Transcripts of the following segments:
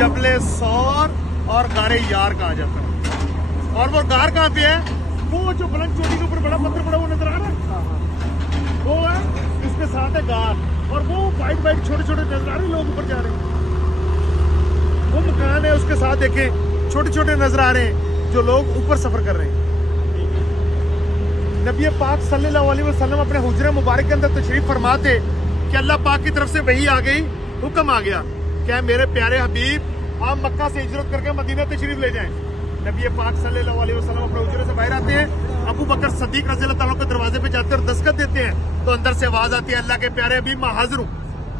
जबले सौर और गारे यार कहा जाता है। और वो गार कहाँ पे है? वो जो बुलंद चोटी के ऊपर बड़ा पत्थर पड़ा वो नजर आ रहा है, वो है इसके साथ है गार। और वो वाइट वाइट छोटे छोटे नजर आ रहे लोग ऊपर जा रहे हैं, वो मकान है उसके साथ देखें छोटे छोटे नजर आ रहे हैं जो लोग ऊपर सफर कर रहे हैं। नबी पाक सल्लल्लाहु अलैहि वसल्लम अपने हुजरे मुबारक के अंदर तशरीफ फरमाते कि अल्लाह पाक की तरफ से वही आ गई, हुक्म आ गया क्या मेरे प्यारे हबीब आप मक्का से हिजरत करके मदीना तशरीफ ले जाएं। नबी पाक सल्लल्लाहु अलैहि वसल्लम अपने हुजरे से बाहर आते हैं, अबू बकर सदीक रज़ी अल्लाह तआला के दरवाजे पे जाते हैं और दस्तखत देते हैं तो अंदर से आवाज आती है अल्लाह के प्यारे हबीब मैं हाजिर हूँ।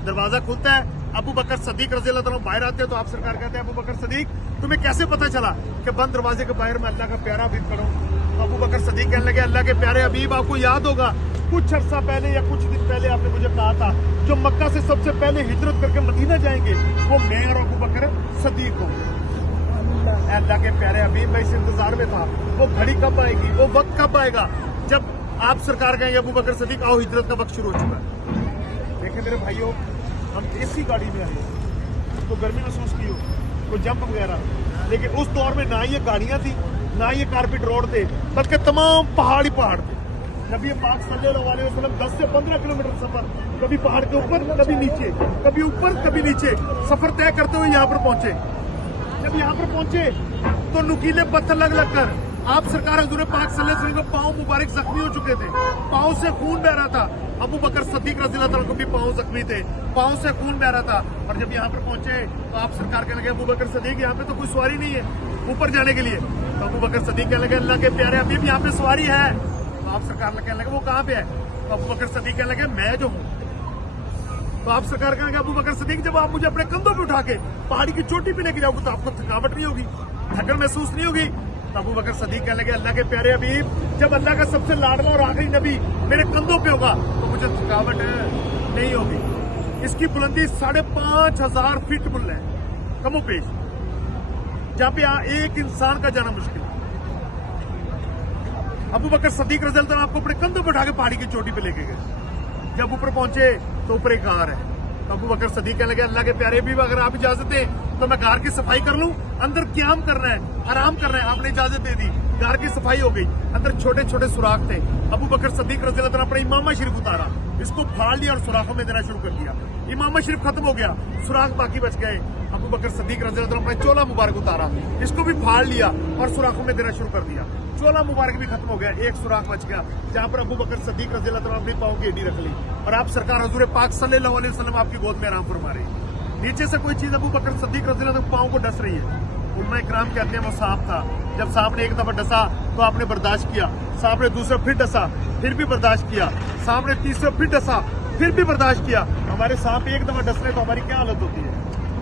दरवाजा खुलता है, अबू बकर सदीक रज़ी अल्लाह तआला बाहर आते हैं तो आप सरकार कहते हैं अबू बकर सदीक तुम्हें कैसे पता चला कि बंद दरवाजे के बाहर मैं अल्लाह का प्यारा हबीब खड़ा हूँ। तो अबू बकर सदीक कहने लगे अल्लाह के प्यारे हबीब आपको याद होगा कुछ अर्सा पहले या कुछ दिन पहले आपने मुझे कहा था जो मक्का से सबसे पहले हिजरत करके मदीना जाएंगे वो मैं और अबू बकर सदीक होंगे। अल्लाह के प्यारे हबीब मैं इस इंतजार में था वो घड़ी कब आएगी, वो वक्त कब आएगा जब आप सरकार कहेंगे अबू बकर सदीक आओ हिजरत का वक्त शुरू हो चुका है। देखिए मेरे भाइयों हम इसी गाड़ी में आए तो गर्मी महसूस की हो तो जंप वगैरह, लेकिन उस दौर में ना ये गाड़ियां थी ना ये कारपेट रोड थे बल्कि तमाम पहाड़ ही पहाड़ थे। नबी पाक सल्लल्लाहु अलैहि वसल्लम 10 से 15 किलोमीटर सफर कभी पहाड़ के ऊपर कभी नीचे, कभी ऊपर कभी नीचे सफर तय करते हुए यहाँ पर पहुंचे। जब यहाँ पर पहुंचे तो नुकीले पत्थर लग कर आप सरकार हजूर पाक सल्लल्लाहु अलैहि वसल्लम के पांव मुबारक जख्मी हो चुके थे, पांव से खून बह रहा था। अबू बकर सदीक रज़ी अल्लाह तआला को भी पांव जख्मी थे, पांव से खून बह रहा था। और जब यहाँ पर पहुंचे तो आप सरकार कहने लगे अबू बकर सदीक यहाँ पे तो कोई सवारी नहीं है ऊपर जाने के लिए। तो अबू बकर सदीक कहने लगे अल्लाह के प्यारे हबीब यहाँ पे सवारी है। तो आप सरकार कहने लगे वो कहाँ पे है? तो अबू बकर सदीक कहने लगे मैं जो हूँ। तो आप सरकार कहने लगे अबू बकर सदीक जब आप मुझे अपने कंधों पे उठा के पहाड़ी की चोटी पे लेके जाओगे तो आपको थकावट नहीं होगी, थकन महसूस नहीं होगी। तो अबू बकर सदीक कहने लगे अल्लाह के प्यारे हबीब जब अल्लाह का सबसे लाडला और आखिरी नबी मेरे कंधों पे होगा तो मुझे थकावट नहीं होगी। इसकी बुलंदी 5,500 फीट बुल है कमो पेश, जहाँ पे एक इंसान का जाना मुश्किल है। अबू बकर सदीक रज़ी अल्लाह तआला आपको अपने कंधों पे उठा के पहाड़ी की चोटी पे लेके गए। जब ऊपर पहुंचे तो ऊपर एक गार है। तो अबू बकर सदीक कहने लगे अल्लाह के प्यारे भी अगर आप इजाजत दें तो मैं गार की सफाई कर लूं, अंदर क्याम करना है आराम करना है। आपने इजाजत दे दी, गार की सफाई हो गई। अंदर छोटे छोटे सुराख थे, अबू बकर सदीक रज़ी अल्लाह तआला अपना इमामा शरीफ उतारा, इसको फाड़ लिया और सुराखों में देना शुरू कर दिया। इमामा शरीफ खत्म हो गया, सुराख बाकी बच गए। अबू बकर सदीक रज़ी अल्लाह तआला अपना चोला मुबारक उतारा, इसको भी फाड़ लिया और सुराखों में देना शुरू कर दिया। चोला मुबारक भी खत्म हो गया, एक सुराख बच गया जहां पर अबू बकर सदीक रज़ी अल्लाह तआला अपने पांव की एडी रख ली और आप सरकार हजूर पाक सल्लल्लाहु अलैहि वसल्लम आपकी गोद में आराम फरमा रहे। नीचे से कोई चीज अबू बकर सदीक रज़ी अल्लाह तआला पांव को डस रही है। उलमा इकराम कहते हैं वो सांप था, जब सांप ने एक दफा डसा तो आपने बर्दाश्त किया, सांप ने दूसरा फिर डसा फिर भी बर्दाश्त किया, सांप ने तीसरा फिर डसा फिर भी बर्दाश्त किया। हमारे सांप एक दफा डसने तो हमारी क्या हालत होती है,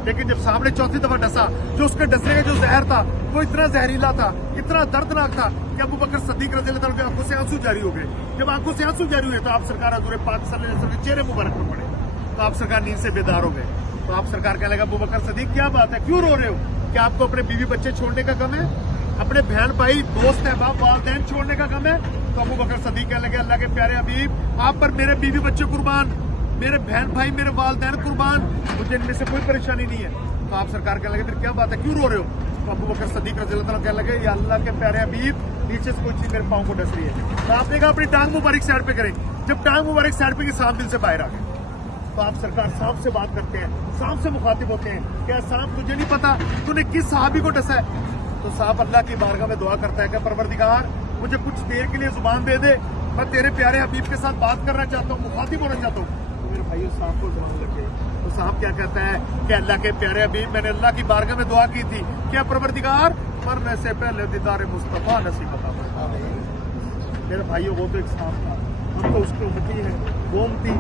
लेकिन जब सांप ने चौथी दफा डसा जो उसके डसने का जो जहर था वो इतना जहरीला था, इतना दर्दनाक था कि अबू बकर सदीक रज़ी अल्लाह तआला की आंखों से आंसू जारी हो गए। जब आंखों से आंसू जारी हुए तो आप सरकार हजूर पाक सल्लल्लाहु अलैहि वसल्लम के चेहरे मुबारक पर पड़े तो आप सरकार नींद से बेदार हो गए। तो आप सरकार कहने लगा अबू बकर सदीक क्या बात है, क्यों रो रहे हो? क्या आपको अपने बीवी बच्चे छोड़ने का गम है, अपने बहन भाई दोस्त अहबाब वालिदैन छोड़ने का गम है? तो अबू बकर सदीक कहने लगे अल्लाह के प्यारे हबीब आप पर मेरे बीवी बच्चे कुर्बान, मेरे बहन भाई मेरे वालिदैन कुर्बान, मुझे इनमें से कोई परेशानी नहीं है। तो आप सरकार कहने लगे फिर क्या बात है, क्यों रो रहे हो? तो अबू बकर सदीक रज़ी अल्लाह तआला कहने लगे या अल्लाह के प्यारे हबीब नीचे से कोई चीज मेरे पांव को डस रही है। तो आपने कहा अपनी टांग मुबारक साइड पे करें, जब टांग मुबारक साइड पे की सांप दिल से बाहर आ गए। तो आप सरकार सांप से बात करते हैं, सांप से मुखातिब होते हैं, क्या सांप तुझे नहीं पता तूने किस सहाबी को डसा है? तो सांप अल्लाह की बारगाह में दुआ करता है कि परवरदिगार मुझे कुछ देर के लिए जुबान दे दे, मैं तेरे प्यारे हबीब के साथ बात करना चाहता हूँ, मुखातिब होना चाहता हूँ। तो मेरे भाइयों सांप को जुबान लगे तो सांप क्या कहता है कि अल्लाह के प्यारे हबीब मैंने अल्लाह की बारगाह में दुआ की थी, क्या परवरदिगार मरने से पहले दीदार मुस्तफा नसीब अता फरमा। मेरे भाइयों वो तो एक सांप था, हम तो उसके उम्मती हैं, वो उम्मती